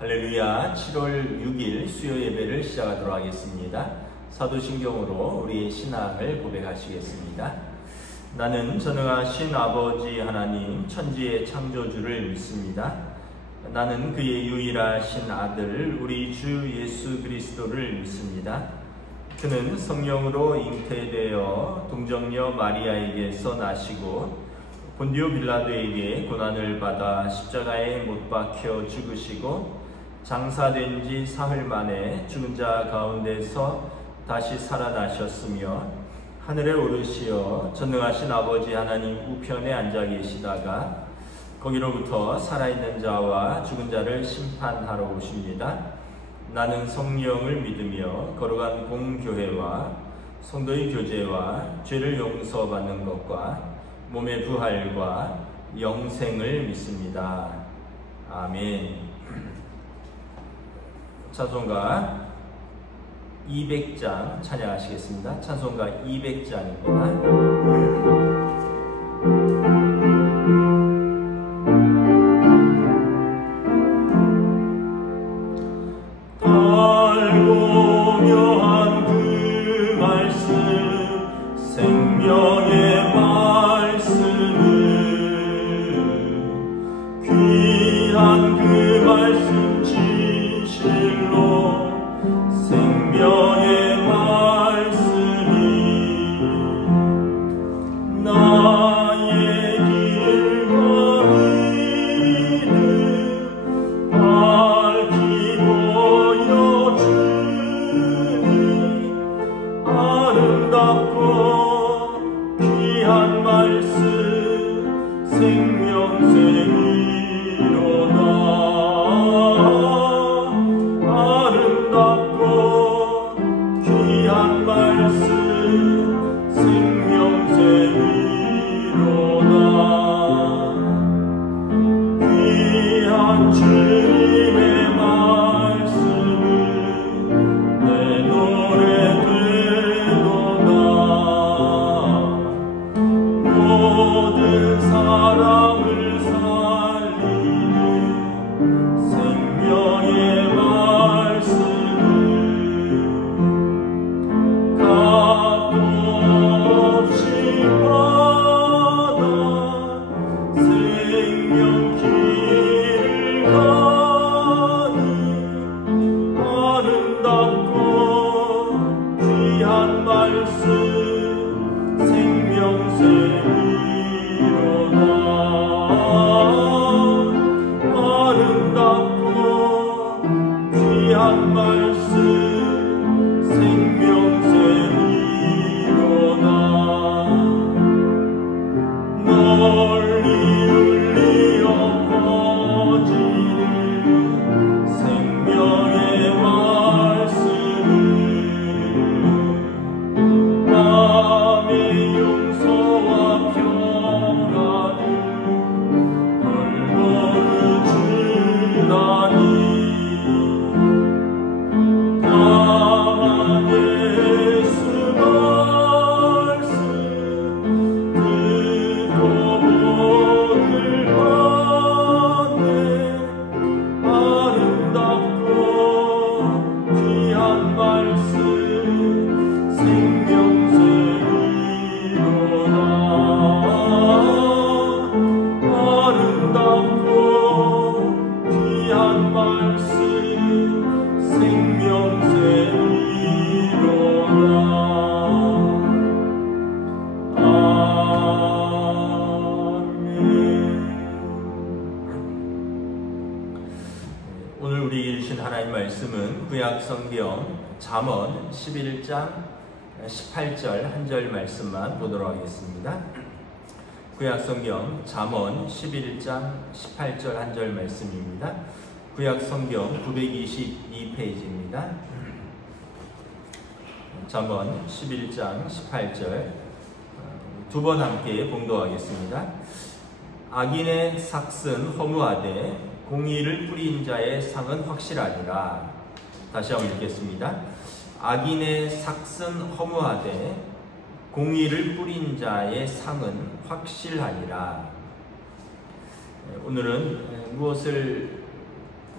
할렐루야. 7월 6일 수요 예배를 시작하도록 하겠습니다. 사도신경으로 우리의 신앙을 고백하시겠습니다. 나는 전능하신 아버지 하나님 천지의 창조주를 믿습니다. 나는 그의 유일하신 아들 우리 주 예수 그리스도를 믿습니다. 그는 성령으로 잉태되어 동정녀 마리아에게서 나시고 본디오 빌라도에게 고난을 받아 십자가에 못 박혀 죽으시고 장사된 지 사흘 만에 죽은 자 가운데서 다시 살아나셨으며 하늘에 오르시어 전능하신 아버지 하나님 우편에 앉아 계시다가 거기로부터 살아있는 자와 죽은 자를 심판하러 오십니다. 나는 성령을 믿으며 거룩한 공교회와 성도의 교제와 죄를 용서받는 것과 몸의 부활과 영생을 믿습니다. 아멘. 찬송가 200장 찬양하시겠습니다. 찬송가 200장입니다. 구약성경 잠언 11장 18절 한 절 말씀만 보도록 하겠습니다. 구약성경 잠언 11장 18절 한 절 말씀입니다. 구약성경 922페이지입니다. 잠언 11장 18절 두 번 함께 봉독하겠습니다. 악인의 삭은 허무하되 공의를 뿌린 자의 상은 확실하니라. 다시 한번 읽겠습니다. 악인의 삭은 허무하되 공의를 뿌린 자의 상은 확실하니라. 오늘은 무엇을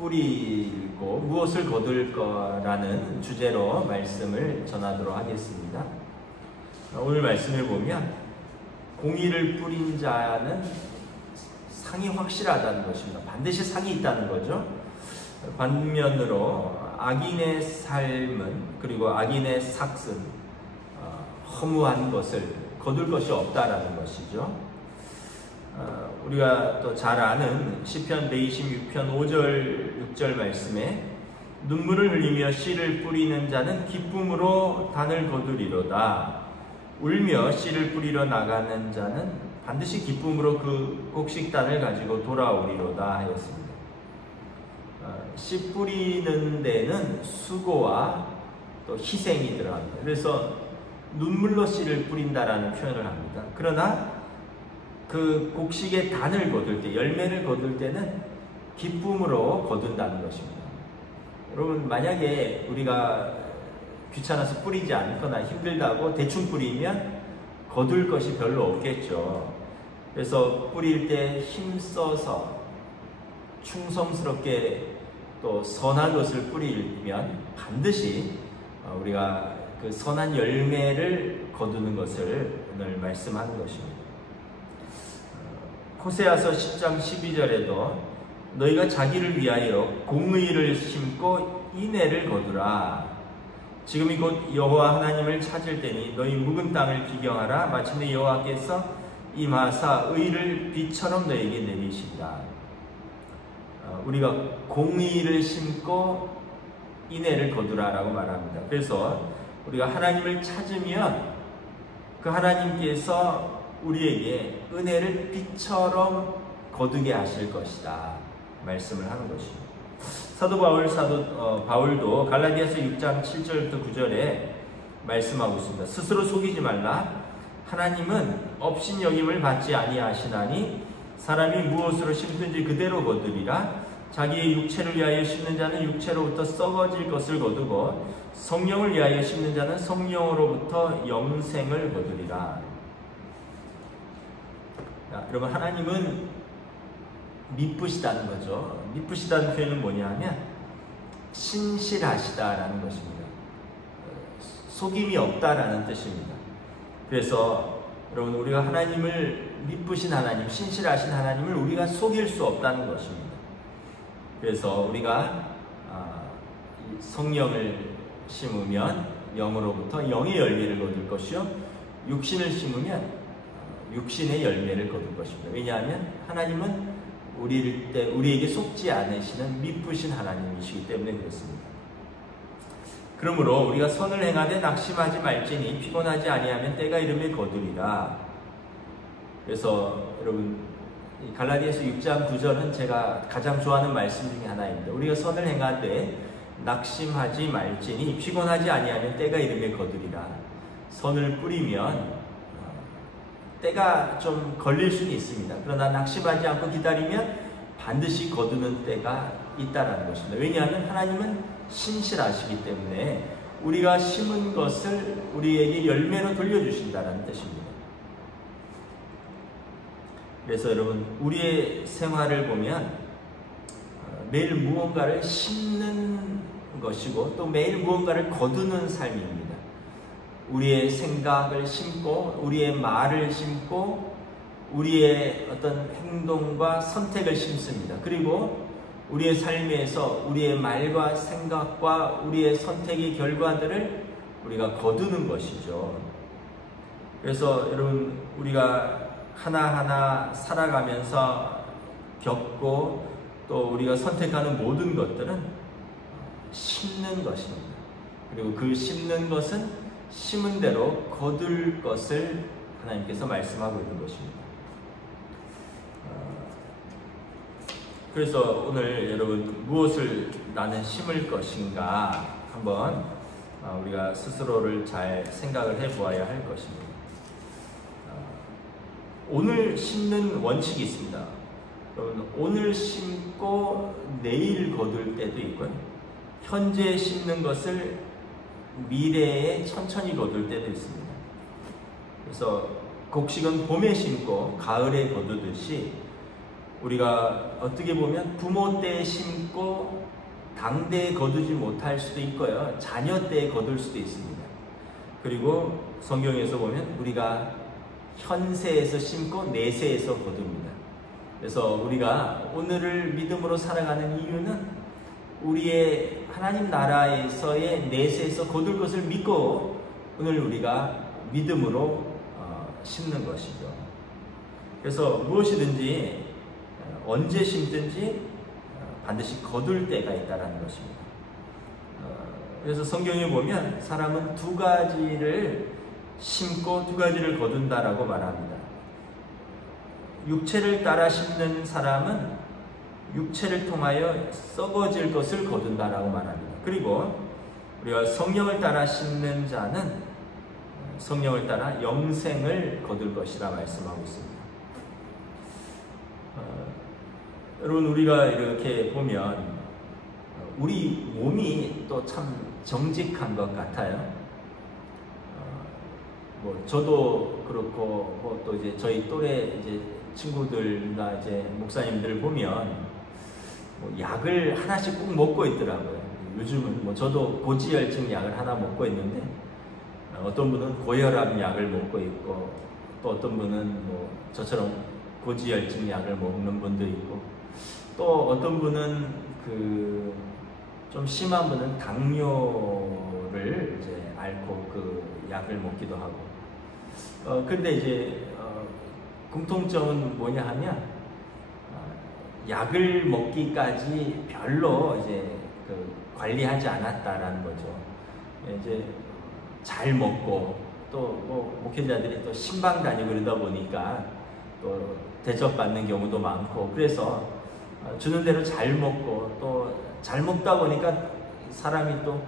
뿌리고 무엇을 거둘 거라는 주제로 말씀을 전하도록 하겠습니다. 오늘 말씀을 보면 공의를 뿌린 자는 상이 확실하다는 것입니다. 반드시 상이 있다는 거죠. 반면으로 악인의 삶은, 그리고 악인의 삭은 허무한 것을 거둘 것이 없다라는 것이죠. 우리가 또 잘 아는 시편 126편 5절 6절 말씀에 눈물을 흘리며 씨를 뿌리는 자는 기쁨으로 단을 거두리로다. 울며 씨를 뿌리러 나가는 자는 반드시 기쁨으로 그 곡식단을 가지고 돌아오리로다 하였습니다. 씨 뿌리는 데는 수고와 또 희생이 들어갑니다. 그래서 눈물로 씨를 뿌린다라는 표현을 합니다. 그러나 그 곡식의 단을 거둘 때, 열매를 거둘 때는 기쁨으로 거둔다는 것입니다. 여러분, 만약에 우리가 귀찮아서 뿌리지 않거나 힘들다고 대충 뿌리면 거둘 것이 별로 없겠죠. 그래서 뿌릴 때 힘써서 충성스럽게 또 선한 것을 뿌리면 반드시 우리가 그 선한 열매를 거두는 것을 오늘 말씀하는 것입니다. 호세아서 10장 12절에도 너희가 자기를 위하여 공의를 심고 인애를 거두라. 지금이 곧 여호와 하나님을 찾을 때니 너희 묵은 땅을 비경하라. 마침내 여호와께서 임하사 의를 비처럼 너희에게 내리신다. 우리가 공의를 심고 인애를 거두라라고 말합니다. 그래서 우리가 하나님을 찾으면 그 하나님께서 우리에게 은혜를 빛처럼 거두게 하실 것이다 말씀을 하는 것입니다. 사도 바울도 갈라디아서 6장 7절부터 9절에 말씀하고 있습니다. 스스로 속이지 말라. 하나님은 업신여김을 받지 아니하시나니 사람이 무엇으로 심든지 그대로 거두리라. 자기의 육체를 위하여 심는 자는 육체로부터 썩어질 것을 거두고 성령을 위하여 심는 자는 성령으로부터 영생을 거두리라. 여러분, 하나님은 미쁘시다는 거죠. 미쁘시다는 표현은 뭐냐면 신실하시다라는 것입니다. 속임이 없다라는 뜻입니다. 그래서 여러분, 우리가 하나님을 미쁘신 하나님, 신실하신 하나님을 우리가 속일 수 없다는 것입니다. 그래서 우리가 성령을 심으면 영으로부터 영의 열매를 거둘 것이요, 육신을 심으면 육신의 열매를 거둘 것입니다. 왜냐하면 하나님은 우리에게 속지 않으시는 미쁘신 하나님이시기 때문에 그렇습니다. 그러므로 우리가 선을 행하되 낙심하지 말지니 피곤하지 아니하면 때가 이르매 거두리라. 그래서 여러분, 갈라디아서 6장 9절은 제가 가장 좋아하는 말씀 중에 하나입니다. 우리가 선을 행하되 낙심하지 말지니 피곤하지 아니하면 때가 이르매 거두리라. 선을 뿌리면 때가 좀 걸릴 수는 있습니다. 그러나 낙심하지 않고 기다리면 반드시 거두는 때가 있다는 것입니다. 왜냐하면 하나님은 신실하시기 때문에 우리가 심은 것을 우리에게 열매로 돌려주신다는 뜻입니다. 그래서 여러분, 우리의 생활을 보면 매일 무언가를 심는 것이고 또 매일 무언가를 거두는 삶입니다. 우리의 생각을 심고 우리의 말을 심고 우리의 어떤 행동과 선택을 심습니다. 그리고 우리의 삶에서 우리의 말과 생각과 우리의 선택의 결과들을 우리가 거두는 것이죠. 그래서 여러분, 우리가 하나하나 살아가면서 겪고 또 우리가 선택하는 모든 것들은 심는 것입니다. 그리고 그 심는 것은 심은 대로 거둘 것을 하나님께서 말씀하고 있는 것입니다. 그래서 오늘 여러분, 무엇을 나는 심을 것인가 한번 우리가 스스로를 잘 생각을 해보아야 할 것입니다. 오늘 심는 원칙이 있습니다. 여러분, 오늘 심고 내일 거둘 때도 있고요, 현재 심는 것을 미래에 천천히 거둘 때도 있습니다. 그래서 곡식은 봄에 심고 가을에 거두듯이 우리가 어떻게 보면 부모 때에 심고 당대에 거두지 못할 수도 있고요. 자녀 때에 거둘 수도 있습니다. 그리고 성경에서 보면 우리가 현세에서 심고 내세에서 거둡니다. 그래서 우리가 오늘을 믿음으로 살아가는 이유는 우리의 하나님 나라에서의 내세에서 거둘 것을 믿고 오늘 우리가 믿음으로 심는 것이죠. 그래서 무엇이든지 언제 심든지 반드시 거둘 때가 있다는 것입니다. 그래서 성경에 보면 사람은 두 가지를 심고 두 가지를 거둔다라고 말합니다. 육체를 따라 심는 사람은 육체를 통하여 썩어질 것을 거둔다라고 말합니다. 그리고 우리가 성령을 따라 심는 자는 성령을 따라 영생을 거둘 것이라 말씀하고 있습니다. 여러분, 우리가 이렇게 보면 우리 몸이 또 참 정직한 것 같아요. 저도 그렇고 또 이제 저희 또래 이제 친구들과 이제 목사님들 보면 약을 하나씩 꼭 먹고 있더라고요. 요즘은 저도 고지혈증 약을 하나 먹고 있는데 어떤 분은 고혈압 약을 먹고 있고 또 어떤 분은 저처럼 고지혈증 약을 먹는 분도 있고 또 어떤 분은 좀 심한 분은 당뇨를 이제 앓고 그 약을 먹기도 하고. 근데 이제 공통점은 뭐냐 하면 약을 먹기까지 별로 이제 관리하지 않았다라는 거죠. 이제 잘 먹고 또 목회자들이 또 신방 다니고 그러다 보니까 또 대접받는 경우도 많고 그래서 주는 대로 잘 먹고 또 잘 먹다 보니까 사람이 또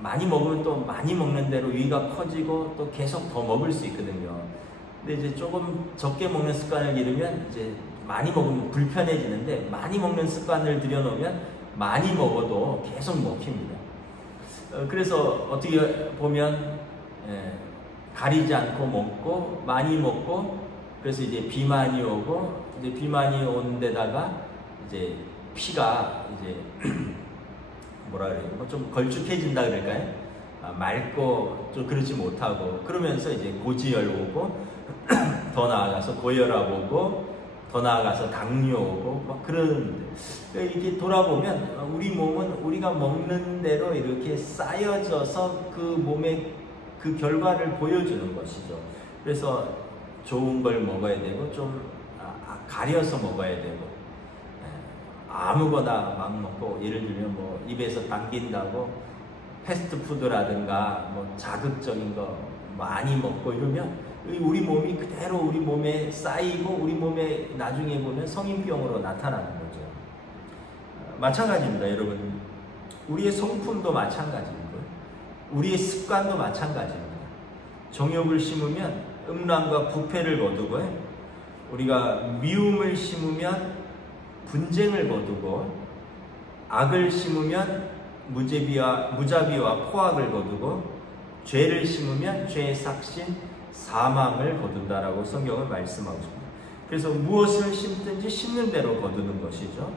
많이 먹으면 또 많이 먹는 대로 위가 커지고 또 계속 더 먹을 수 있거든요. 근데 이제 조금 적게 먹는 습관을 기르면 이제 많이 먹으면 불편해지는데 많이 먹는 습관을 들여놓으면 많이 먹어도 계속 먹힙니다. 그래서 어떻게 보면 가리지 않고 먹고 많이 먹고 그래서 이제 비만이 오고 이제 비만이 온 데다가 이제 피가 이제 뭐라 그래요? 좀 걸쭉해진다 그럴까요? 맑고 좀 그러지 못하고 그러면서 이제 고지혈 오고 더 나아가서 고혈압 오고 더 나아가서 당뇨 오고 막 그러는데 이렇게 돌아보면 우리 몸은 우리가 먹는 대로 이렇게 쌓여져서 그 몸의 그 결과를 보여주는 것이죠. 그래서 좋은 걸 먹어야 되고 좀 가려서 먹어야 되고 아무거나 막 먹고 예를 들면 입에서 당긴다고 패스트푸드라든가 자극적인 거 많이 먹고 이러면 우리 몸이 그대로 우리 몸에 쌓이고 우리 몸에 나중에 보면 성인병으로 나타나는 거죠. 마찬가지입니다, 여러분. 우리의 성품도 마찬가지이고 우리의 습관도 마찬가지입니다. 정욕을 심으면 음란과 부패를 거두고요. 우리가 미움을 심으면 분쟁을 거두고 악을 심으면 무자비와 포악을 거두고 죄를 심으면 죄의 삭신 사망을 거둔다라고 성경은 말씀하고 있습니다. 그래서 무엇을 심든지 심는 대로 거두는 것이죠.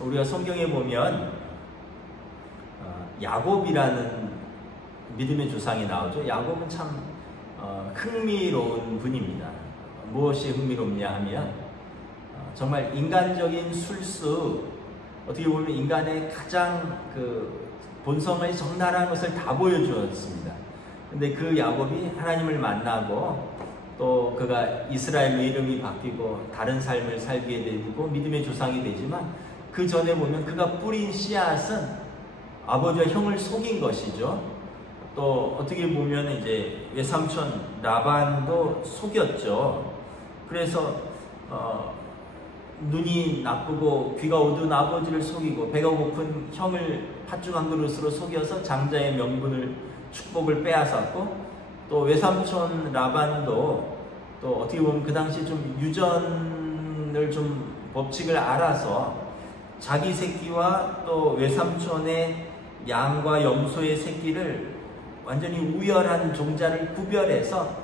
우리가 성경에 보면 야곱이라는 믿음의 조상이 나오죠. 야곱은 참 흥미로운 분입니다. 무엇이 흥미롭냐 하면 정말 인간적인 술수, 어떻게 보면 인간의 가장 본성의 적나라한 것을 다 보여주었습니다. 근데 그 야곱이 하나님을 만나고 또 그가 이스라엘로 이름이 바뀌고 다른 삶을 살게 되고 믿음의 조상이 되지만 그 전에 보면 그가 뿌린 씨앗은 아버지와 형을 속인 것이죠. 또 어떻게 보면 이제 외삼촌 라반도 속였죠. 그래서 눈이 나쁘고 귀가 어두운 아버지를 속이고 배가 고픈 형을 팥죽 한 그릇으로 속여서 장자의 명분을 축복을 빼앗았고 또 외삼촌 라반도 또 어떻게 보면 그 당시 좀 유전을 좀 법칙을 알아서 자기 새끼와 또 외삼촌의 양과 염소의 새끼를 완전히 우열한 종자를 구별해서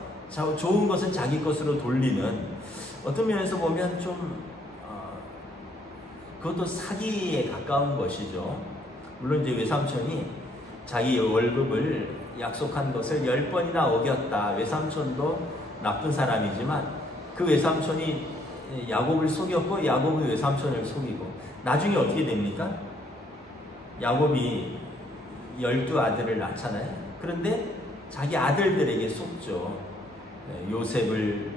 좋은 것은 자기 것으로 돌리는 어떤 면에서 보면 좀 그것도 사기에 가까운 것이죠. 물론 이제 외삼촌이 자기 월급을 약속한 것을 10번이나 어겼다. 외삼촌도 나쁜 사람이지만 그 외삼촌이 야곱을 속였고 야곱은 외삼촌을 속이고 나중에 어떻게 됩니까? 야곱이 12아들을 낳잖아요. 그런데 자기 아들들에게 속죠. 요셉을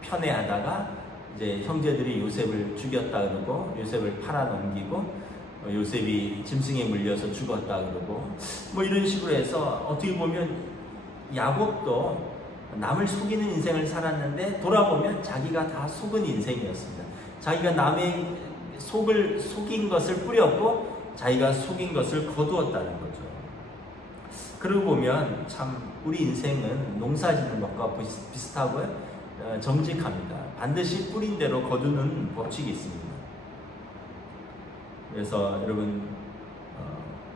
편애하다가 이제 형제들이 요셉을 죽였다 그러고 요셉을 팔아넘기고 요셉이 짐승에 물려서 죽었다 그러고 뭐 이런 식으로 해서 어떻게 보면 야곱도 남을 속이는 인생을 살았는데 돌아보면 자기가 다 속은 인생이었습니다. 자기가 남의 속인 것을 뿌렸고 자기가 속인 것을 거두었다는 거죠. 그러고 보면 참 우리 인생은 농사 짓는 것과 비슷하고 정직합니다. 반드시 뿌린 대로 거두는 법칙이 있습니다. 그래서 여러분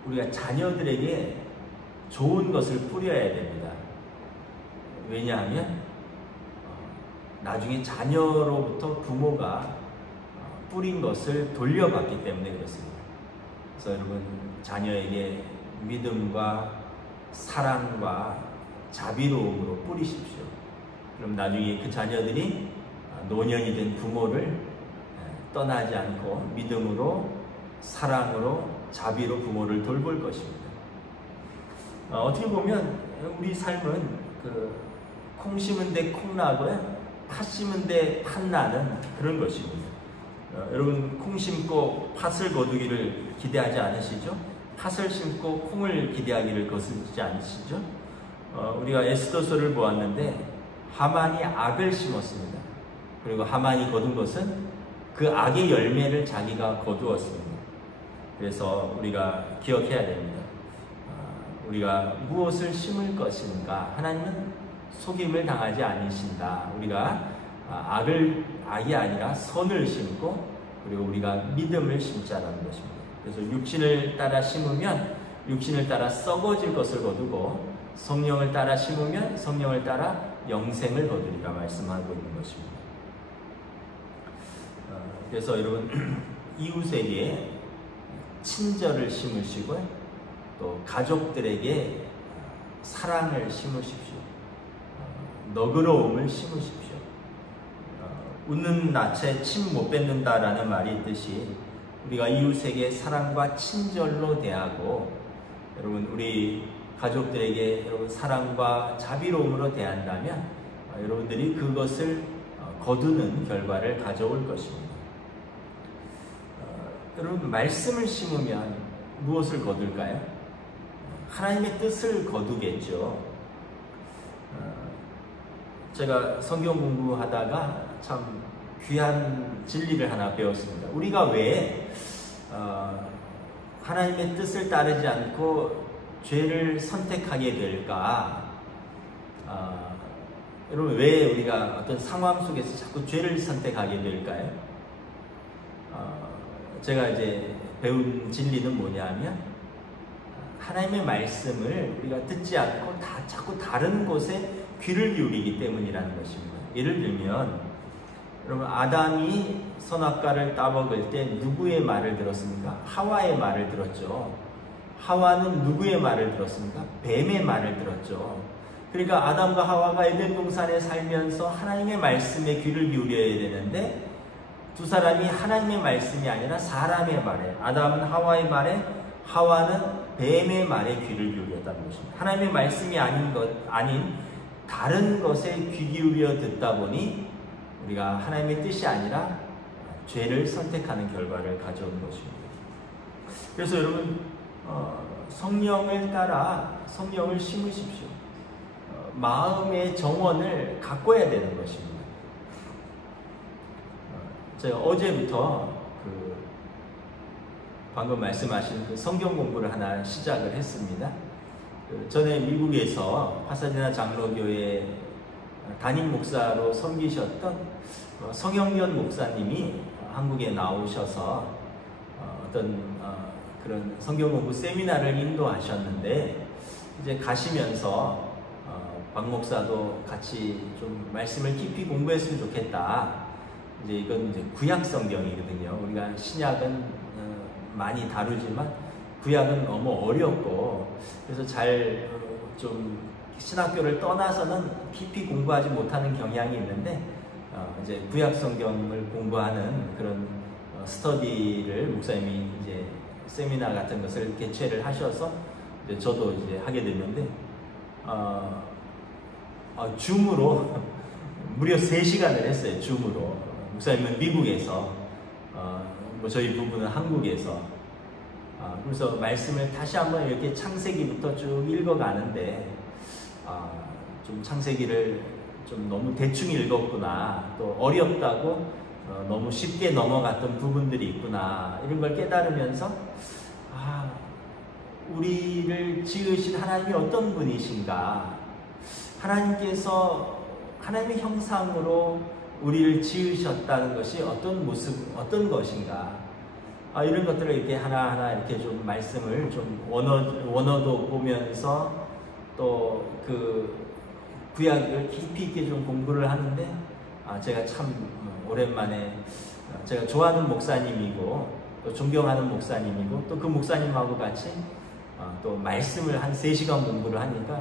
우리가 자녀들에게 좋은 것을 뿌려야 됩니다. 왜냐하면 나중에 자녀로부터 부모가 뿌린 것을 돌려받기 때문에 그렇습니다. 그래서 여러분 자녀에게 믿음과 사랑과 자비로움으로 뿌리십시오. 그럼 나중에 그 자녀들이 노년이 된 부모를 떠나지 않고 믿음으로 사랑으로 자비로 부모를 돌볼 것입니다. 어떻게 보면 우리 삶은 콩 심은 데 콩 나고요, 팥 심은 데 팥 나는 그런 것입니다. 여러분 콩 심고 팥을 거두기를 기대하지 않으시죠? 팥을 심고 콩을 기대하기를 거스르지 않으시죠? 우리가 에스더서를 보았는데 하만이 악을 심었습니다. 그리고 하만이 거둔 것은 그 악의 열매를 자기가 거두었습니다. 그래서 우리가 기억해야 됩니다. 우리가 무엇을 심을 것인가? 하나님은 속임을 당하지 않으신다. 우리가 악이 아니라 선을 심고 그리고 우리가 믿음을 심자라는 것입니다. 그래서 육신을 따라 심으면 육신을 따라 썩어질 것을 거두고 성령을 따라 심으면 성령을 따라 영생을 거두리라 말씀하고 있는 것입니다. 그래서 여러분 이웃에게 친절을 심으시고 또 가족들에게 사랑을 심으십시오. 너그러움을 심으십시오. 웃는 낯에 침 못 뱉는다라는 말이 있듯이 우리가 이웃에게 사랑과 친절로 대하고 여러분 우리 가족들에게 여러분 사랑과 자비로움으로 대한다면 여러분들이 그것을 거두는 결과를 가져올 것입니다. 여러분 말씀을 심으면 무엇을 거둘까요? 하나님의 뜻을 거두겠죠. 제가 성경 공부하다가 참 귀한 진리를 하나 배웠습니다. 우리가 왜 하나님의 뜻을 따르지 않고 죄를 선택하게 될까? 여러분 왜 우리가 어떤 상황 속에서 자꾸 죄를 선택하게 될까요? 제가 이제 배운 진리는 뭐냐면 하나님의 말씀을 우리가 듣지 않고 자꾸 다른 곳에 귀를 기울이기 때문이라는 것입니다. 예를 들면 여러분 아담이 선악과를 따먹을 때 누구의 말을 들었습니까? 하와의 말을 들었죠. 하와는 누구의 말을 들었습니까? 뱀의 말을 들었죠. 그러니까 아담과 하와가 에덴 동산에 살면서 하나님의 말씀에 귀를 기울여야 되는데 두 사람이 하나님의 말씀이 아니라 사람의 말에, 아담은 하와의 말에, 하와는 뱀의 말에 귀를 기울였다는 것입니다. 하나님의 말씀이 아닌 다른 것에 귀 기울여 듣다 보니 우리가 하나님의 뜻이 아니라 죄를 선택하는 결과를 가져오는 것입니다. 그래서 여러분 성령을 따라 성령을 심으십시오. 마음의 정원을 가꿔야 되는 것입니다. 제가 어제부터 방금 말씀하신 성경 공부를 하나 시작을 했습니다. 전에 미국에서 파사디나 장로교회 담임 목사로 섬기셨던 성영견 목사님이 한국에 나오셔서 어떤 그런 성경 공부 세미나를 인도하셨는데 이제 가시면서 박 목사도 같이 좀 말씀을 깊이 공부했으면 좋겠다. 이제 이건 이제 구약 성경이거든요. 우리가 신약은 많이 다루지만 구약은 너무 어렵고 그래서 잘 좀 신학교를 떠나서는 깊이 공부하지 못하는 경향이 있는데 이제 구약 성경을 공부하는 그런 스터디를 목사님이 이제 세미나 같은 것을 개최를 하셔서 이제 저도 이제 하게 됐는데 줌으로 무려 3시간을 했어요. 줌으로. 목사님은 미국에서 뭐 저희 부부는 한국에서 그래서 말씀을 다시 한번 이렇게 창세기부터 쭉 읽어가는데 좀 창세기를 좀 너무 대충 읽었구나, 또 어렵다고 너무 쉽게 넘어갔던 부분들이 있구나, 이런 걸 깨달으면서 우리를 지으신 하나님이 어떤 분이신가, 하나님께서 하나님의 형상으로 우리를 지으셨다는 것이 어떤 모습, 어떤 것인가, 이런 것들을 이렇게 하나하나 이렇게 좀 말씀을 좀 원어도 보면서 또 그 구약을 깊이 있게 좀 공부를 하는데 제가 참 오랜만에 제가 좋아하는 목사님이고 또 존경하는 목사님이고 또 그 목사님하고 같이 또 말씀을 한 3시간 공부를 하니까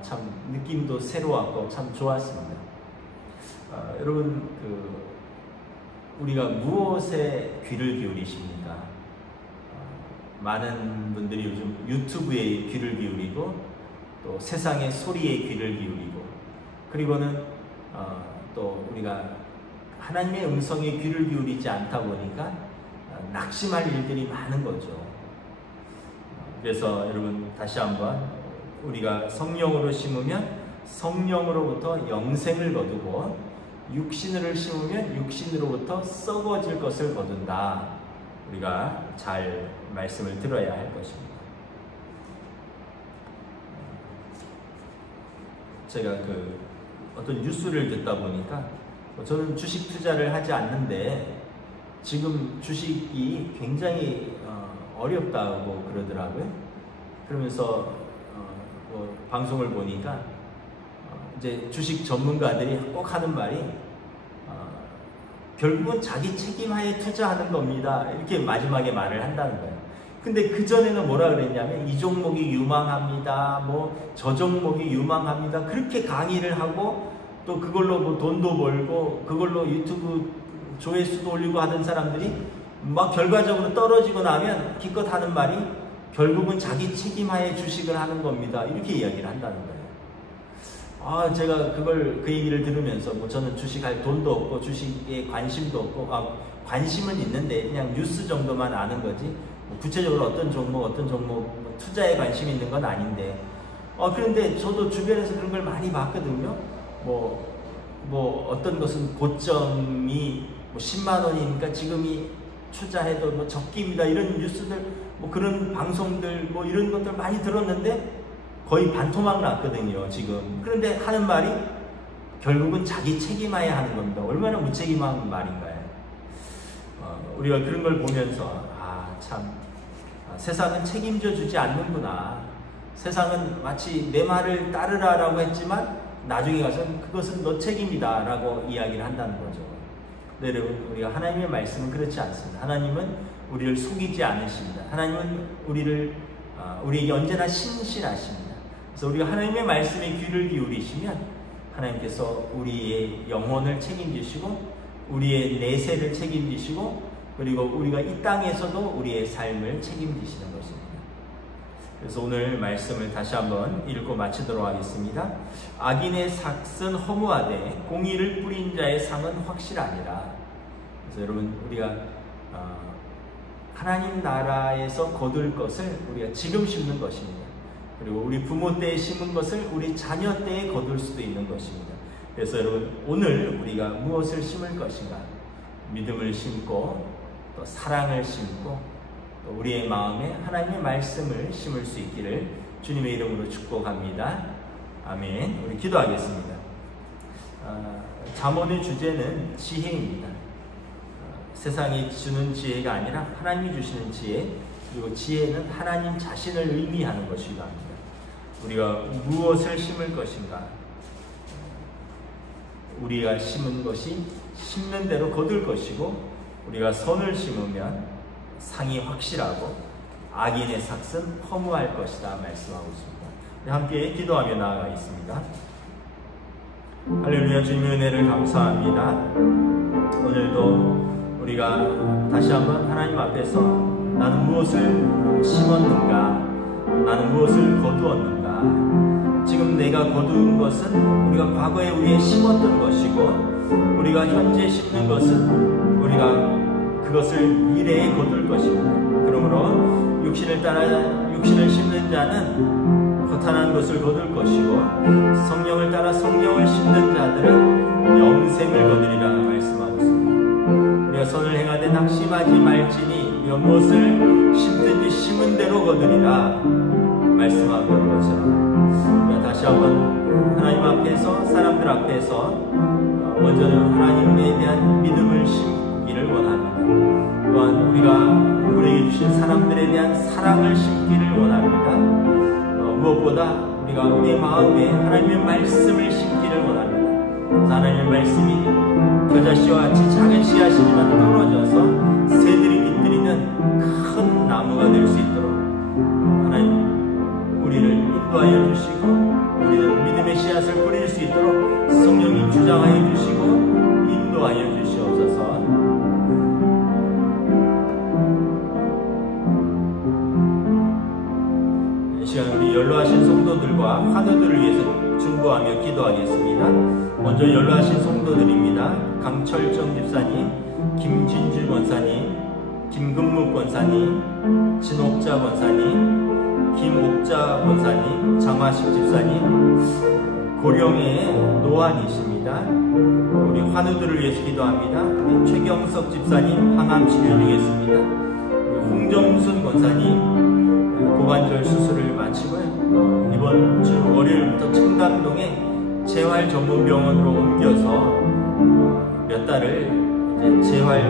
참 느낌도 새로웠고 참 좋았습니다. 여러분 우리가 무엇에 귀를 기울이십니까? 많은 분들이 요즘 유튜브에 귀를 기울이고 또 세상의 소리에 귀를 기울이고 그리고는 또 우리가 하나님의 음성에 귀를 기울이지 않다 보니까 낙심할 일들이 많은 거죠. 그래서 여러분 다시 한번 우리가 성령으로 심으면 성령으로부터 영생을 거두고 육신으로 심으면 육신으로부터 썩어질 것을 거둔다. 우리가 잘 말씀을 들어야 할 것입니다. 제가 어떤 뉴스를 듣다 보니까 저는 주식 투자를 하지 않는데 지금 주식이 굉장히 어렵다고 그러더라고요. 그러면서 방송을 보니까 이제 주식 전문가들이 꼭 하는 말이 결국은 자기 책임하에 투자하는 겁니다. 이렇게 마지막에 말을 한다는 거예요. 근데 그전에는 뭐라 그랬냐면 이 종목이 유망합니다. 뭐 저 종목이 유망합니다. 그렇게 강의를 하고 또 그걸로 뭐 돈도 벌고 그걸로 유튜브 조회수도 올리고 하던 사람들이 막 결과적으로 떨어지고 나면 기껏 하는 말이 결국은 자기 책임하에 주식을 하는 겁니다. 이렇게 이야기를 한다는 거예요. 제가 그 얘기를 들으면서 뭐 저는 주식할 돈도 없고 주식에 관심도 없고 관심은 있는데 그냥 뉴스 정도만 아는 거지 뭐 구체적으로 어떤 종목 뭐 투자에 관심이 있는 건 아닌데 그런데 저도 주변에서 그런 걸 많이 봤거든요. 뭐 어떤 것은 고점이 뭐 10만 원이니까 지금이 투자해도 뭐 적기입니다. 이런 뉴스들 뭐 그런 방송들 뭐 이런 것들 많이 들었는데 거의 반토막 났거든요, 지금. 그런데 하는 말이 결국은 자기 책임하에 하는 겁니다. 얼마나 무책임한 말인가요? 우리가 그런 걸 보면서 세상은 책임져 주지 않는구나. 세상은 마치 내 말을 따르라라고 했지만 나중에 가서 그것은 너 책임이다 라고 이야기를 한다는 거죠. 네, 여러분, 우리가 하나님의 말씀은 그렇지 않습니다. 하나님은 우리를 속이지 않으십니다. 하나님은 우리에게 언제나 신실하십니다. 그래서 우리가 하나님의 말씀에 귀를 기울이시면 하나님께서 우리의 영혼을 책임지시고 우리의 내세를 책임지시고 그리고 우리가 이 땅에서도 우리의 삶을 책임지시는 것입니다. 그래서 오늘 말씀을 다시 한번 읽고 마치도록 하겠습니다. 악인의 삭은 허무하되 공의를 뿌린 자의 상은 확실하니라. 그래서 여러분 우리가 하나님 나라에서 거둘 것을 우리가 지금 심는 것입니다. 그리고 우리 부모 때에 심은 것을 우리 자녀 때에 거둘 수도 있는 것입니다. 그래서 여러분 오늘 우리가 무엇을 심을 것인가? 믿음을 심고 또 사랑을 심고 또 우리의 마음에 하나님의 말씀을 심을 수 있기를 주님의 이름으로 축복합니다. 아멘. 우리 기도하겠습니다. 잠언의 주제는 지혜입니다. 세상이 주는 지혜가 아니라 하나님이 주시는 지혜, 그리고 지혜는 하나님 자신을 의미하는 것이기도 합니다. 우리가 무엇을 심을 것인가? 우리가 심은 것이 심는 대로 거둘 것이고 우리가 선을 심으면 상이 확실하고 악인의 삭은 허무할 것이다 말씀하고 있습니다. 함께 기도하며 나아가겠습니다. 할렐루야. 주님의 은혜를 감사합니다. 오늘도 우리가 다시 한번 하나님 앞에서 나는 무엇을 심었는가, 나는 무엇을 거두었는가, 지금 내가 거두은 것은 우리가 과거에 우리에 심었던 것이고 우리가 현재 심는 것은 우리가 그것을 미래에 거둘 것입니다. 그러므로 육신을 따라 육신을 심는 자는 허탄한 것을 거둘 것이고 성령을 따라 성령을 심는 자들은 영생을 거두리라 말씀하고 있습니다. 우리가 선을 행하되 낙심하지 말지니 우리가 무엇을 심든지 심은 대로 거두리라 말씀하고 있는 것처럼 우리가 다시 한번 하나님 앞에서 사람들 앞에서 먼저는 하나님에 대한 믿음을 심기를 원합니다. 또한 우리가 우리에게 주신 사람들에 대한 사랑을 심기를 원합니다. 무엇보다 우리가 우리의 마음에 하나님의 말씀을 심기를 원합니다. 그래서 하나님의 말씀이 겨자씨와 같이 작은 씨앗이지만 떨어져서 새들이 깃들이는 큰 나무가 될 수 있도록 하나님 우리를 인도하여 주시고 우리는 믿음의 씨앗을 뿌릴 수 있도록 성령이 주장하여 주시고 인도하여 주시옵소서. 이 시간 우리 연로하신 성도들과 환우들을 위해서 중보하며 기도하겠습니다. 먼저 연로하신 성도들입니다. 강철정 집사님, 김진주 권사님, 김근묵 권사님, 진옥자 권사님, 김옥자 권사님, 장화식 집사님, 고령의 노안이십니다. 우리 환우들을 위해서 기도합니다. 우리 최경석 집사님 항암 치료 중에 있습니다. 홍정순 권사님 고관절 수술을 마치고요. 이번 주 월요일부터 청담동에 재활전문병원으로 옮겨서 몇 달을 이제 재활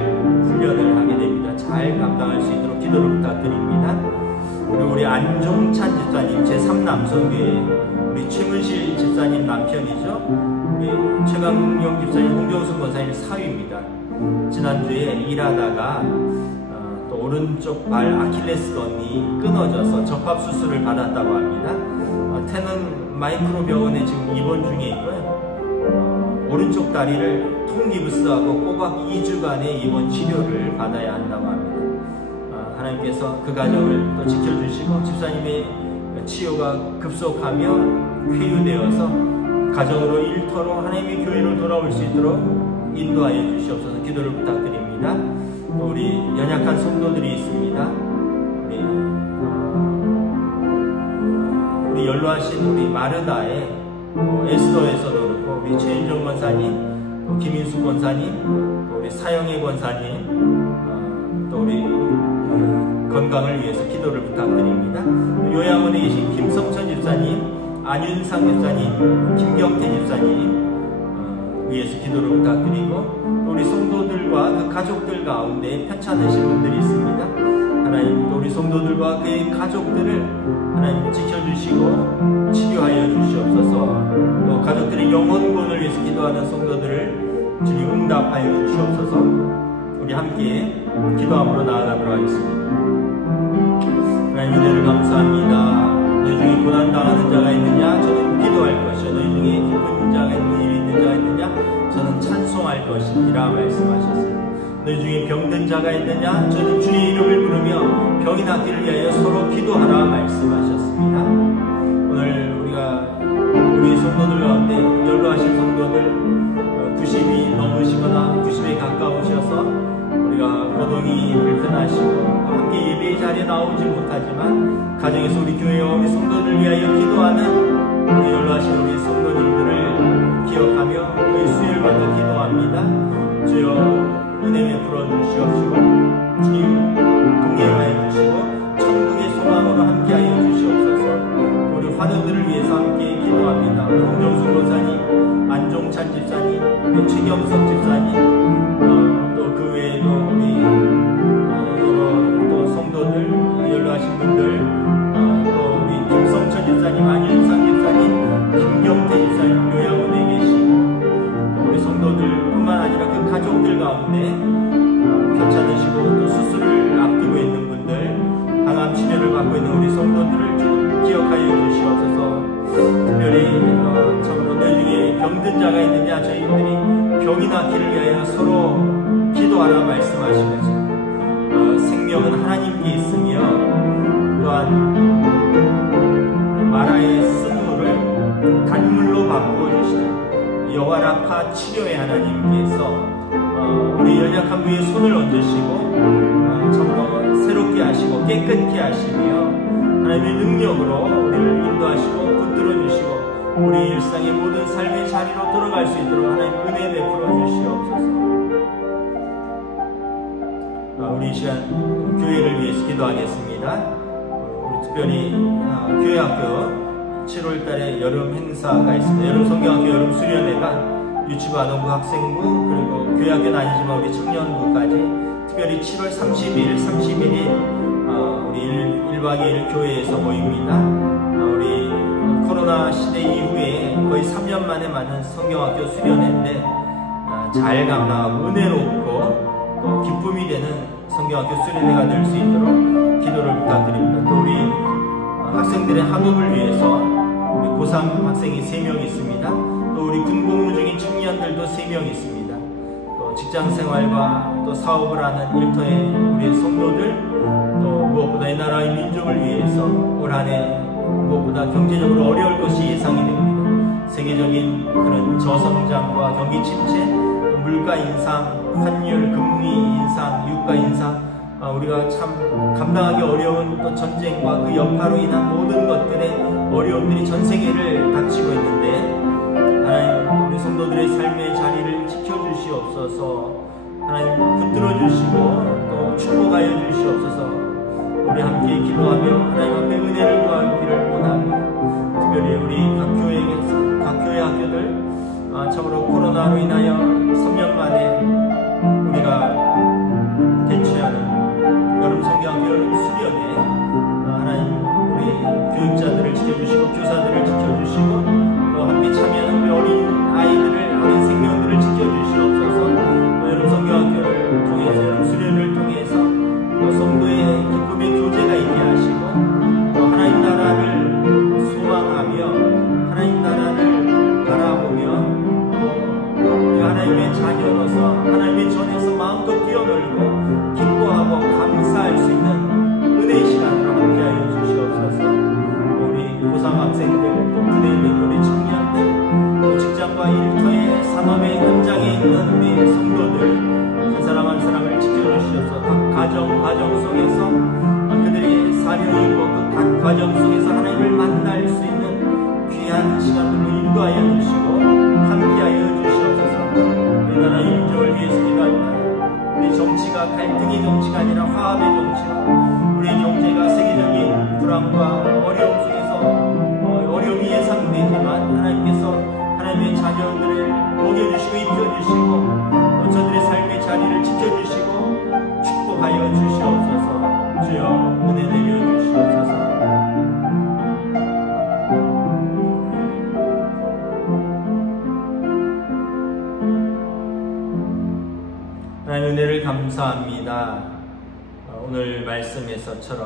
훈련을 하게 됩니다. 잘 감당할 수 있도록 기도를 부탁드립니다. 그리고 우리 안종찬 집사님 제3남성교회 우리 최문실 집사님 남편이죠. 우리 최강용 집사님 홍정순 권사님 사위입니다. 지난주에 일하다가 또 오른쪽 발 아킬레스건이 끊어져서 접합수술을 받았다고 합니다. 태능 마이크로 병원에 지금 입원 중에 있고요. 오른쪽 다리를 통기부스하고 꼬박 2주간의 입원 치료를 받아야 한다고 합니다. 하나님께서 그 가정을 또 지켜주시고 집사님의 치유가 급속하며 회유되어서 가정으로 일터로 하나님의 교회로 돌아올 수 있도록 인도하여 주시옵소서. 기도를 부탁드립니다. 또 우리 연약한 성도들이 있습니다. 우리 연로하신 우리 마르다의 에스더에서도 그렇고 우리 최인정 권사님, 또 김인수 권사님, 또 우리 사영애 권사님, 또 우리 건강을 위해서 기도를 부탁드립니다. 요양원에 계신 김성천 집사님, 안윤상 집사님, 김경태 집사님 위해서 기도를 부탁드리고 또 우리 성도들과 그 가족들 가운데 편찮으신 분들이 있습니다. 하나님 또 우리 성도들과 그의 가족들을 하나님 지켜주시고 치료하여 주시옵소서. 또 가족들의 영혼구원을 위해서 기도하는 성도들을 주님 응답하여 주시옵소서. 우리 함께 기도함으로 나아가도록 하겠습니다. 하나님 은혜를 감사합니다. 너희 중에 고난당하는 자가 있느냐? 저는 기도할 것이요. 너희 중에 기쁜 자가 있는 자가 있느냐? 저는 찬송할 것이니라 말씀하셨습니다. 너희 중에 병든 자가 있느냐? 저는 주의 이름을 부르며 병이 낫기를 위하여 서로 기도하라 말씀하셨습니다. 오늘 우리가 우리 성도들 가운데 연로하신 성도들 90이 넘으시거나 90에 가까우셔서 우리가 거동이 불편하시고 함께 예배의 자리에 나오지 못하지만 가정에서 우리 교회와 우리 성도들을 위하여 기도하는 우리 연로하신 우리 성도님들을 기억하며 그의 수혜를 받아 기도합니다. 주여 은혜 베풀어 주시옵시고 주님 동행하여 주시고 천국의 소망으로 함께하여 주시옵소서. 우리 환우들을 위해서 함께 기도합니다. 홍정수 권사님, 안종찬 집사님, 최경석 집사님, 또 그 외에도 우리 여러 또 성도들, 연로하신 분들, 또 우리 김성천 집사님, 안윤상 집사님, 김경태 집사님 요양원에 계시고 또 우리 성도들뿐만 아니라 그 가족 갖고 있는 우리 성도들을 좀 기억하여 주시옵소서. 특별히 참으로 너희 중에 병든 자가 있느냐, 저희들이 병이 낫기를 위하여 서로 기도하라 말씀하시면서 생명은 하나님께 있으며 또한 마라의 쓴 물을 단물로 바꾸어 주시는 여와라파 치료의 하나님께서 우리 연약한 부위에 손을 얹으시고 참으로 새롭게 하시고 깨끗게 하시며 하나님의 능력으로 우리를 인도하시고 붙들어 주시고 우리 일상의 모든 삶의 자리로 돌아갈 수 있도록 하나님 은혜 베풀어 주시옵소서. 우리 이 시간 교회를 위해서 기도하겠습니다. 우리 특별히 교회학교 7월달에 여름 행사가 있습니다. 여름 성경학교 여름 수련회가 유치부 아동부 학생부 그리고 교회학교 아니지만 우리 청년부까지 특별히 7월 31일 우리 1박 2일 교회에서 모입니다. 우리 코로나 시대 이후에 거의 3년 만에 맞는 성경학교 수련회인데 잘 감당하고 은혜롭고 또 기쁨이 되는 성경학교 수련회가 될 수 있도록 기도를 부탁드립니다. 또 우리 학생들의 학업을 위해서 우리 고3 학생이 3명 있습니다. 또 우리 군복무 중인 청년들도 3명 있습니다. 또 직장생활과 또 사업을 하는 일터의 우리 성도들, 또 무엇보다 이 나라의 민족을 위해서 올 한해 무엇보다 경제적으로 어려울 것이 예상이 됩니다. 세계적인 그런 저성장과 경기 침체, 물가 인상, 환율, 금리 인상, 유가 인상, 우리가 참 감당하기 어려운 또 전쟁과 그 여파로 인한 모든 것들의 어려움들이 전 세계를 닥치고 있는데 하나님 우리 성도들의 삶의 자리를 지켜주시옵소서. 하나님 붙들어 주시고 또 축복하여 주시옵소서. 우리 함께 기도하며 하나님 앞에 은혜를 구하기를 원합니다. 특별히 우리 각 교회 학교들 참으로 코로나로 인하여 3년 만에 우리가 개최하는 여름 성경학교 여름 수련회 하나님 우리 교육자들을 지켜주시고 교사들을 지켜주시고 또 함께 참여하는 우리 어린 아이들을 어린 생명들을 지켜주시옵소서. 또 여름 성경학교를 통해서 여름 수련회를 통해서 또 성도의 기쁨의 교제가 있게 하시고 또 하나님 나라를 소망하며 하나님 나라를 바라보며 하나님의 자녀로서 하나님의 전에서 마음껏 뛰어놀고 기뻐하고 감사할 수 있는 은혜의 시간으로 함께하여 주시옵소서. 우리 고3 학생들 또 군에 있는 우리 청년들 또 직장과 일터의 산업의 현장에 있는 우리 성도들 한 사람 한 사람을 지켜주시옵소서. 각 가정 속에서 그들의 사명이 있고 그 각 과정 속에서 하나님을 만날 수 있는 귀한 시간으로 인도하여 주시고 함께하여 주시옵소서. 우리나라 민족을 위해서 기도합니다. 우리 정치가 갈등의 정치가 아니라 화합의 정치로 우리 경제가 세계적인 불안과 어려움 속에서 어려움이 예상되지만 하나님께서 하나님의 자녀들을 먹여주시고 입혀주시고 또 저들의 삶의 자리를 지켜주시고 축복하여 주시옵소서. 주여 은혜 내려주시옵소서. 하나님 은혜를 감사합니다. 오늘 말씀에서처럼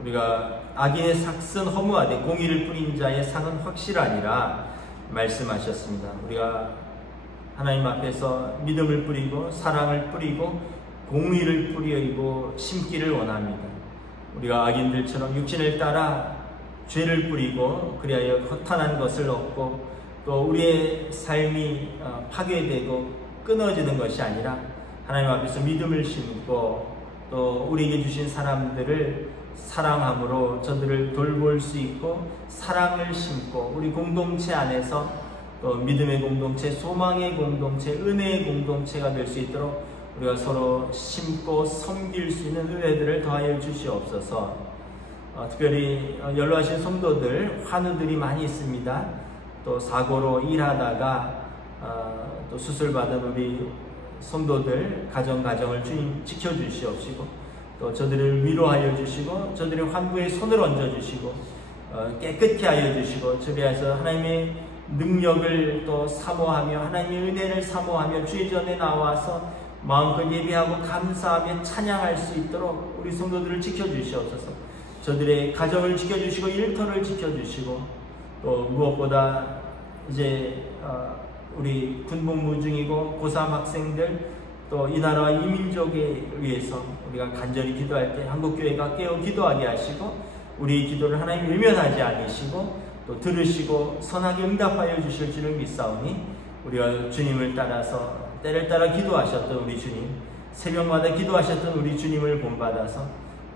우리가 악인의 삭은 허무하되 공의를 뿌린 자의 상은 확실하니라 말씀하셨습니다. 우리가 하나님 앞에서 믿음을 뿌리고 사랑을 뿌리고 공의를 뿌리고 심기를 원합니다. 우리가 악인들처럼 육신을 따라 죄를 뿌리고 그리하여 허탄한 것을 얻고 또 우리의 삶이 파괴되고 끊어지는 것이 아니라 하나님 앞에서 믿음을 심고 또 우리에게 주신 사람들을 사랑함으로 저들을 돌볼 수 있고 사랑을 심고 우리 공동체 안에서 또 믿음의 공동체, 소망의 공동체, 은혜의 공동체가 될 수 있도록 우리가 서로 심고 섬길 수 있는 은혜들을 더하여 주시옵소서. 특별히 연로하신 성도들 환우들이 많이 있습니다. 또 사고로 일하다가 또 수술받은 우리 성도들 가정을 주님 지켜주시옵시고 또 저들을 위로하여 주시고 저들의 환부에 손을 얹어주시고 깨끗게 하여 주시고 저리에서 하나님의 능력을 또 사모하며 하나님의 은혜를 사모하며 주의 전에 나와서 마음껏 예배하고 감사하며 찬양할 수 있도록 우리 성도들을 지켜주시옵소서. 저들의 가정을 지켜주시고 일터를 지켜주시고 또 무엇보다 이제 우리 군복무 중이고 고3 학생들 또 이 나라와 이 민족에 위해서 우리가 간절히 기도할 때 한국교회가 깨어 기도하게 하시고 우리 기도를 하나님 외면하지 않으시고 또 들으시고 선하게 응답하여 주실 줄을 믿사오니 우리가 주님을 따라서 때를 따라 기도하셨던 우리 주님, 새벽마다 기도하셨던 우리 주님을 본받아서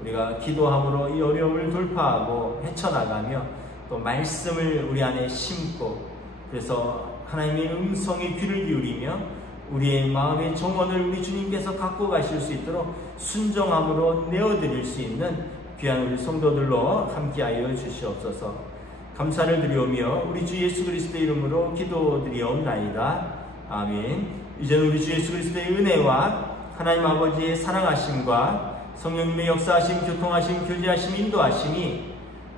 우리가 기도함으로 이 어려움을 돌파하고 헤쳐나가며 또 말씀을 우리 안에 심고 그래서 하나님의 음성에 귀를 기울이며 우리의 마음의 정원을 우리 주님께서 갖고 가실 수 있도록 순종함으로 내어드릴 수 있는 귀한 우리 성도들로 함께하여 주시옵소서. 감사를 드리오며 우리 주 예수 그리스도의 이름으로 기도드리옵나이다. 아멘. 이제는 우리 주 예수 그리스도의 은혜와 하나님 아버지의 사랑하심과 성령님의 역사하심, 교통하심, 교제하심, 인도하심이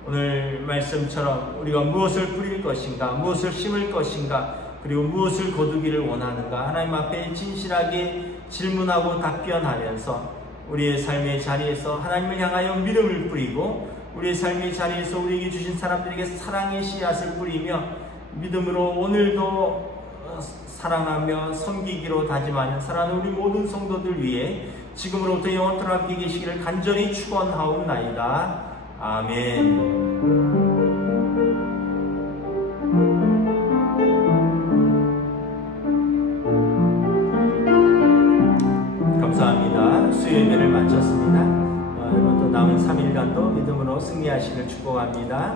오늘 말씀처럼 우리가 무엇을 뿌릴 것인가, 무엇을 심을 것인가, 그리고 무엇을 거두기를 원하는가 하나님 앞에 진실하게 질문하고 답변하면서 우리의 삶의 자리에서 하나님을 향하여 믿음을 뿌리고 우리의 삶의 자리에서 우리에게 주신 사람들에게 사랑의 씨앗을 뿌리며 믿음으로 오늘도 사랑하며 섬기기로 다짐하는 사랑하는 우리 모든 성도들 위해 지금으로부터 영원토록 함께 계시기를 간절히 축원하옵나이다. 아멘. 감사합니다. 수요 예배를 마쳤습니다. 여러분 또 남은 3일간도 믿음으로 승리하시길 축복합니다.